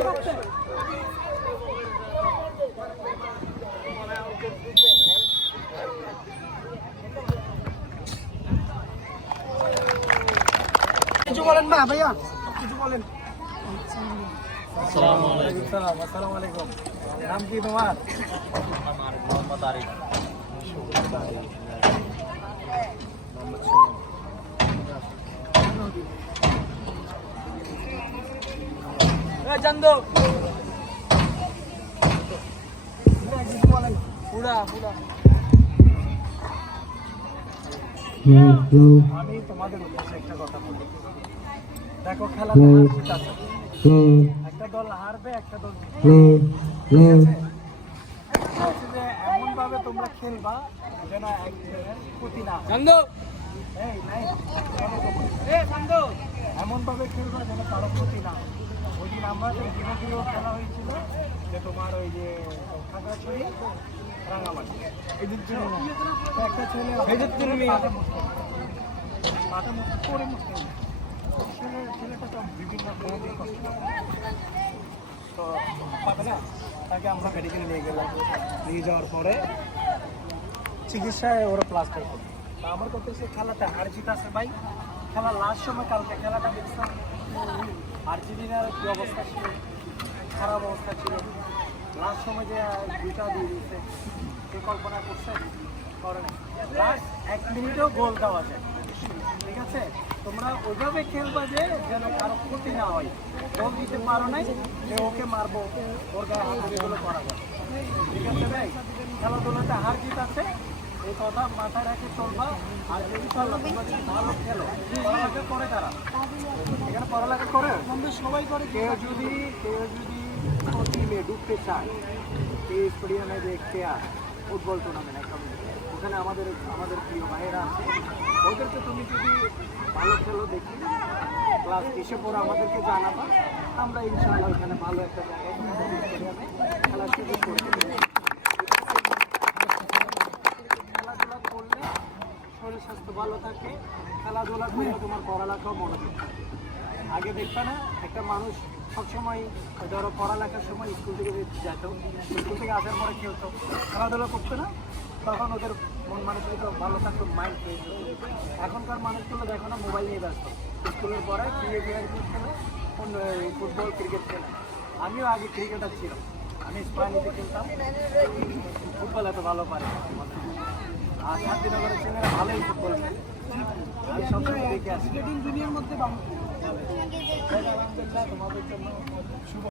কিছু বলেন না ভাইয়া, কিছু বলেন। আসসালামু আলাইকুম। নাম কি তোমার? আমার মোহাম্মদ আরিফ। জানদো বলেন। পুরা পুরা আমি তোমাদের উদ্দেশ্যে একটা কথা বলি। দেখো খেলাতে হার জিত আছে, একটা দল হারবে একটা দল জিতবে, ঠিক আছে? যে এমন ভাবে তোমরা খেলবা যেন একজনের ক্ষতি না হয়। এই নাই এমন ভাবে খেলবা যেন কারো ক্ষতি না হয়। ওই দিন আমরা যে বিরোধীও খেলা হয়েছিল, যে তোমার ওই যে খাগড়াছড়ি রাঙামাটি, একটা ছেলে মাথা মুখ করে মুখতে ছেলেটা তো বিভিন্ন মেয়েদের কষ্ট তো পাবে না, তাকে আমরা মেডিকেলে নিয়ে গেলাম। নিয়ে যাওয়ার পরে চিকিৎসায় ওরা প্লাস্টার করবে। তা আমার কথা সে খেলাতে হার জিত আছে ভাই। খেলা লাস্ট সময় কালকে খেলাটা দেখছিলাম, আর্জেন্টিনার কী অবস্থা ছিল, খারাপ অবস্থা ছিল। লাস্ট সময় যে দুইটা দিয়ে দিয়েছে, কে কল্পনা করছে? করে না। লাস্ট 1 মিনিটেও গোল দেওয়া যায়, ঠিক আছে? তোমরা ওইভাবে খেলবা যে যেন কারো ক্ষতি না হয়। গোল দিতে পারো নাই যে ওকে মারবো, ওর গায়ে হাত এগুলো করা যায়, ঠিক আছে ভাই? খেলাধুলাতে হার জিত আছে, এই কথা মাথায় রেখে চলবা। আর ইনশাআল্লাহ তোমরা যদি ভালো খেলো, পড়ালেখা করে তারা এখানে পড়ালেখা করে সবাই করে। কেউ যদি টিমে ঢুকতে চায়, এই স্টেডিয়ামে দেখতে আর ফুটবল টুর্নামেন্ট একটা ওখানে আমাদের প্রিয় ভাইয়েরা আছে, ওদেরকে তুমি যদি ভালো খেলো দেখি ক্লাস এসে পরে আমাদেরকে জানাবা। আমরা ইনশাআল্লাহ ওখানে ভালো একটা স্টেডিয়ামে খেলার সুযোগ করে দেবো। খেলাধুলা করলে শরীর স্বাস্থ্য ভালো থাকে, খেলাধুলা করলে তোমার পড়ালেখাও মনোযোগ। আগে দেখবে না একটা মানুষ সবসময় ধরো পড়ালেখার সময় স্কুল থেকে যেত, স্কুল থেকে আসার পরে খেলতো, খেলাধুলা করতো না, তখন ওদের মন মানসিকতা ভালো থাকতো, মাইন্ড ফ্রেশ হতো। এখনকার মানুষগুলো দেখো না মোবাইল নিয়ে ব্যস্ত, স্কুলের পরে খেলে ফুটবল ক্রিকেট খেলে। আমিও আগে ক্রিকেটার ছিলাম, আমি স্পাইনিতে খেলতাম, ফুটবল এত ভালো পারে। আর শান্তিনগরের ছেলেরা ভালোই ফুটবল খেলে, আমি সবসময় দেখে আসি। দুনিয়ার মধ্যে তোমাদের জন্য শুভ।